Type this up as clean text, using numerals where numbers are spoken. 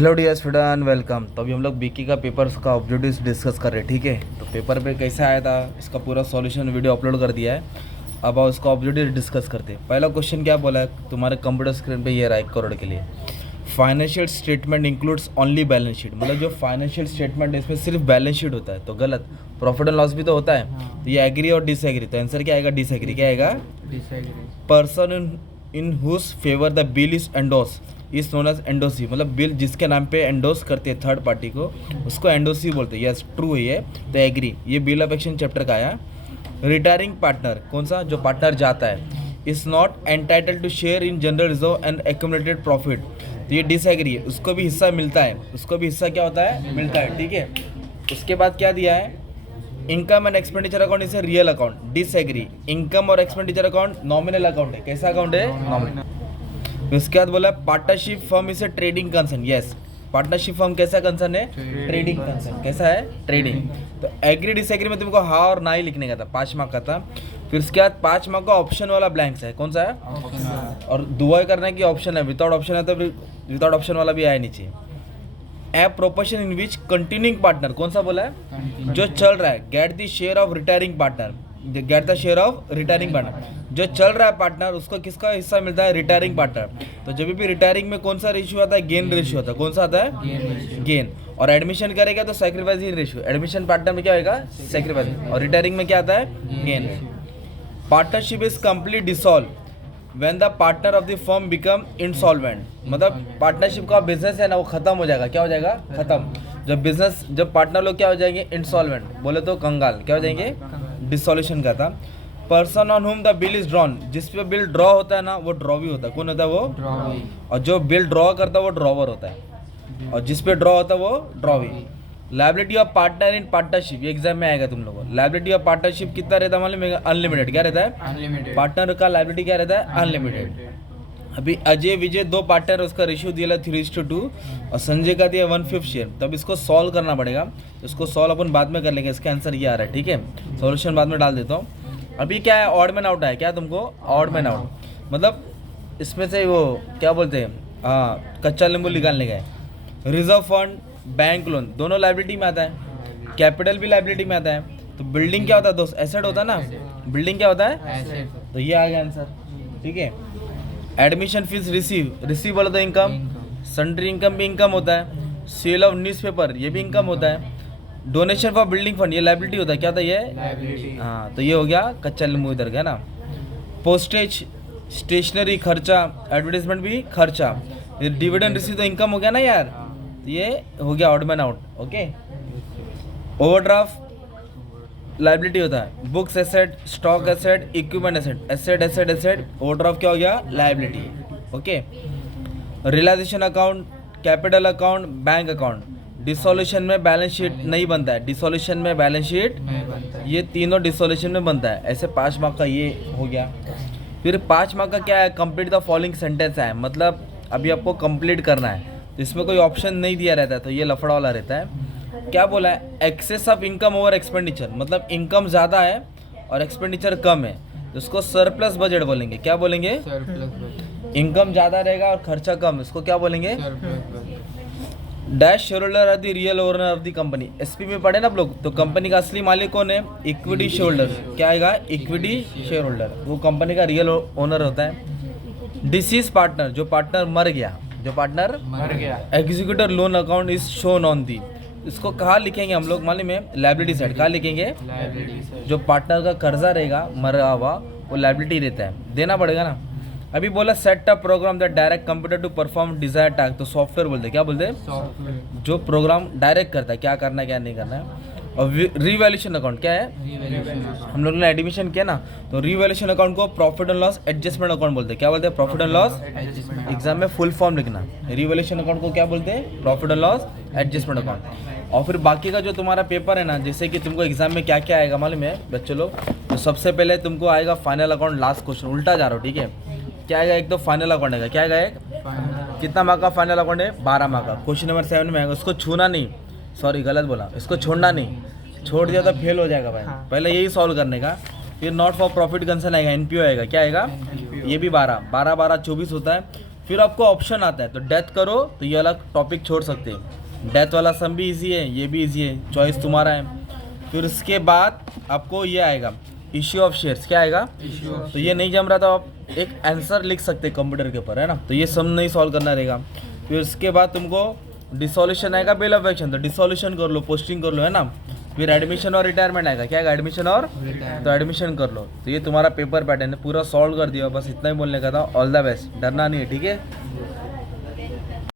Hello dear student, welcome. तो अभी हम लोग बीकी का पेपर का ऑब्जेक्टिव्स डिस्कस कर रहे हैं, ठीक है। तो पेपर पे कैसे आया था इसका पूरा सॉल्यूशन वीडियो अपलोड कर दिया है। अब आओ इसका ऑब्जेक्टिव डिस्कस करते हैं। पहला क्वेश्चन क्या बोला है तुम्हारे कंप्यूटर स्क्रीन पे, ये रहा 1 करोड़ के लिए। Financial statement includes only balance sheet, मतलब जो फाइनेंशियल स्टेटमेंट है इसमें सिर्फ बैलेंस शीट होता है, तो गलत। प्रॉफिट एंड लॉस भी तो होता है। तो ये एग्री और डिसएग्री, तो आंसर क्या आएगा? डिसएग्री। क्या आएगा? Person in whose favour the bill is endorsed is known as endorsee, मतलब बिल जिसके नाम पे एंडोस करते हैं थर्ड पार्टी को, उसको एंडोसी बोलते हैं। यस, ट्रू है ये, तो एग्री। ये बिल ऑफ एक्सचेंज चैप्टर का आया। रिटायरिंग पार्टनर, कौन सा? जो पार्टनर जाता है, is not entitled to share in general reserve and accumulated profit, तो ये डिसएग्री है। उसको भी हिस्सा मिलता है, उसको भी हिस्सा क्या होता है? मिलता है, ठीक है। उसके बाद क्या दिया है? Income and expenditure account is a real account, disagree. Income और एक्सपेंडिचर अकाउंट नॉमिनल अकाउंट है। कैसा अकाउंट है? नॉमिनल। उसके बाद बोला partnership firm is a trading concern. Yes, partnership firm कैसा कंसर्न है? Trading concern. कैसा है? ट्रेडिंग। तो एग्री डिसएग्री में तुमको हाँ और ना ही लिखने का था, 5 मार्क का था। फिर उसके बाद 5 मार्क का ऑप्शन वाला ब्लैंक्स है। कौन सा है? और दुआ करना है कि ऑप्शन है, विदाउट ऑप्शन है तो विदाउट ऑप्शन वाला भी आया नीचे। ए प्रोपोर्शन इन विच कंटिन्यूइंग पार्टनर, कौन सा बोला है? जो चल रहा है। Get the share of retiring partner, get the share of retiring partner, जो चल रहा है पार्टनर उसको किसका हिस्सा मिलता है? Retiring partner. तो जब भी रिटायरिंग में कौन सा रेशियो आता है? गेन रेशियो आता है। कौन सा आता है? गेन। और एडमिशन करेगा तो सैक्रिफाइस रेशियो। एडमिशन पार्टनर में क्या होगा? सैक्रिफाइस। और रिटायरिंग में क्या आता है? Gain. Partnership is complete dissolve when the partner of the firm become insolvent, मतलब पार्टनरशिप का बिजनेस है ना वो खत्म हो जाएगा। क्या हो जाएगा? खत्म। जब पार्टनर लोग क्या हो जाएंगे? इंसॉल्वेंट, बोले तो कंगाल। क्या हो जाएंगे? डिसॉल्यूशन का था। Person on whom the bill is drawn, जिस पे बिल ड्रॉ होता है ना वो ड्रॉ भी होता है। कौन होता है? वो ड्रॉवी। और जो बिल ड्रॉ करता है वो ड्रॉवर होता है, और जिस पे ड्रॉ होता है वो drawee. Liability of partner in partnership, ये एग्जाम में आएगा तुम लोगों को। लायबिलिटी ऑफ पार्टनरशिप कितना रहता है मालूम है? अनलिमिटेड। क्या रहता है? अनलिमिटेड। पार्टनर का लायबिलिटी क्या रहता है? अनलिमिटेड। अभी अजय विजय 2 पार्टनर, उसका रेशियो दिया 3:2 और संजय का दिया 1/5 शेयर। तब इसको सॉल्व करना पड़ेगा, तो इसको सॉल्व अपन बाद में कर लेंगे। इसका आंसर ये आ रहा है, ठीक है। सॉल्यूशन बाद में डाल देता हूँ। अभी क्या है? ऑड मैन आउट है। क्या तुमको? ऑड मैन आउट, मतलब इसमें से वो क्या बोलते हैं, हाँ, कच्चा नींबू निकालने का है। रिजर्व फंड, बैंक लोन, दोनों लाइबिलिटी में आता है। कैपिटल भी लाइबिलिटी में आता है। तो बिल्डिंग क्या होता है दोस्त? एसेट होता है ना। बिल्डिंग क्या होता है? तो ये आ गया आंसर, ठीक है। एडमिशन फीस रिसीव बोला तो इनकम। सन्ड्री इनकम भी इनकम होता है। सेल ऑफ न्यूज़पेपर, ये भी इनकम होता है। डोनेशन फॉर बिल्डिंग फंड, ये लाइबिलिटी होता है। क्या था ये? हाँ, तो ये हो गया कच्चा नींबू इधर का ना। पोस्टेज, स्टेशनरी खर्चा, एडवर्टाइजमेंट भी खर्चा। डिविडेंड रिसीव तो इनकम हो गया ना यार, तो ये हो गया odd man out, okay. Overdraft liability होता है। Books asset, stock asset, equipment asset, asset. Overdraft क्या हो गया? Liability, okay. Realisation account, capital account, bank account. Dissolution में बैलेंस शीट नहीं बनता है। डिसोल्यूशन में बैलेंस शीट नहीं बनता है। ये तीनों डिसोल्यूशन में बनता है। ऐसे 5 मार्क का ये हो गया। फिर 5 मार्क का क्या है? कंप्लीट द फॉलोइंग सेंटेंस है, मतलब अभी आपको कंप्लीट करना है। तो इसमें कोई ऑप्शन नहीं दिया रहता है, तो ये लफड़ा वाला रहता है। क्या बोला है? Excess of income over expenditure, मतलब इनकम ज़्यादा है और एक्सपेंडिचर कम है, तो उसको सरप्लस बजट बोलेंगे। क्या बोलेंगे? Surplus budget. इनकम ज़्यादा रहेगा और खर्चा कम, इसको क्या बोलेंगे? Dash share holder are the real owner of the company. SP में पढ़े ना आप लोग, तो कंपनी का असली मालिक कौन है? Equity share holder. क्या आएगा? इक्विटी शेयर होल्डर, वो कंपनी का रियल ओनर होता है। डिसीज पार्टनर, जो पार्टनर मर गया, executor loan account is shown on the, इसको कहाँ लिखेंगे हम लोग मालूम है? Liability side. कहाँ लिखेंगे? Liability side. जो पार्टनर का कर्जा रहेगा मरा हुआ, वो लायबिलिटी रहता है, देना पड़ेगा ना। अभी बोला set up program that direct computer to perform desire task, तो सॉफ्टवेयर बोलते हैं। क्या बोलते हैं? सॉफ्टवेयर। जो प्रोग्राम डायरेक्ट करता है क्या करना है क्या नहीं करना है। और रिवैल्यूएशन अकाउंट क्या है? हम लोग ने एडमिशन किया ना, तो रिवैल्यूएशन अकाउंट को profit and loss adjustment account बोलते हैं। क्या बोलते हैं? प्रॉफिट एंड लॉस एग्जाम में फुल फॉर्म लिखना। रिवैल्यूएशन अकाउंट को क्या बोलते हैं? Profit and loss adjustment account. और फिर बाकी का जो तुम्हारा पेपर है ना, जैसे कि तुमको एग्जाम में क्या क्या आएगा मालूम है बच्चों लोग? तो सबसे पहले तुमको आएगा फाइनल अकाउंट, लास्ट क्वेश्चन। उल्टा जा रहा हो, ठीक है। क्या आएगा? एक तो फाइनल अकाउंट आएगा। क्या आएगा? एक कितना मार्क का फाइनल अकाउंट है? 12 मार्क का। क्वेश्चन नंबर 7 में आएगा, उसको छूना नहीं, सॉरी गलत बोला, इसको छोड़ना नहीं, छोड़ दिया तो फेल हो जाएगा भाई। पहले यही सॉल्व करने का। फिर नॉट फॉर प्रॉफिट कंसर्न आएगा, एनपीओ आएगा। क्या आएगा? ये भी 12 24 होता है। फिर आपको ऑप्शन आता है, तो डेथ करो तो ये वाला टॉपिक छोड़ सकते हैं, डेथ वाला सम भी इजी है, ये भी इजी है, चॉइस तुम्हारा है। फिर उसके बाद आपको ये आएगा इश्यू ऑफ शेयर्स, क्या आएगा, तो ये नहीं जम रहा तो आप एक आंसर लिख सकते हैं कंप्यूटर के ऊपर, है ना, तो ये सम नहीं सॉल्व करना रहेगा। फिर उसके बाद तुमको डिसोल्यूशन आएगा, बिल ऑफ एक्शन, तो डिसोल्यूशन कर लो, पोस्टिंग कर लो, है ना। फिर एडमिशन और रिटायरमेंट आएगा, क्या आएगा, एडमिशन और, तो एडमिशन कर लो। तो ये तुम्हारा पेपर पैटर्न है, पूरा सॉल्व कर दिया, बस इतना ही बोलने का था। ऑल द बेस्ट, डरना नहीं है, ठीक है।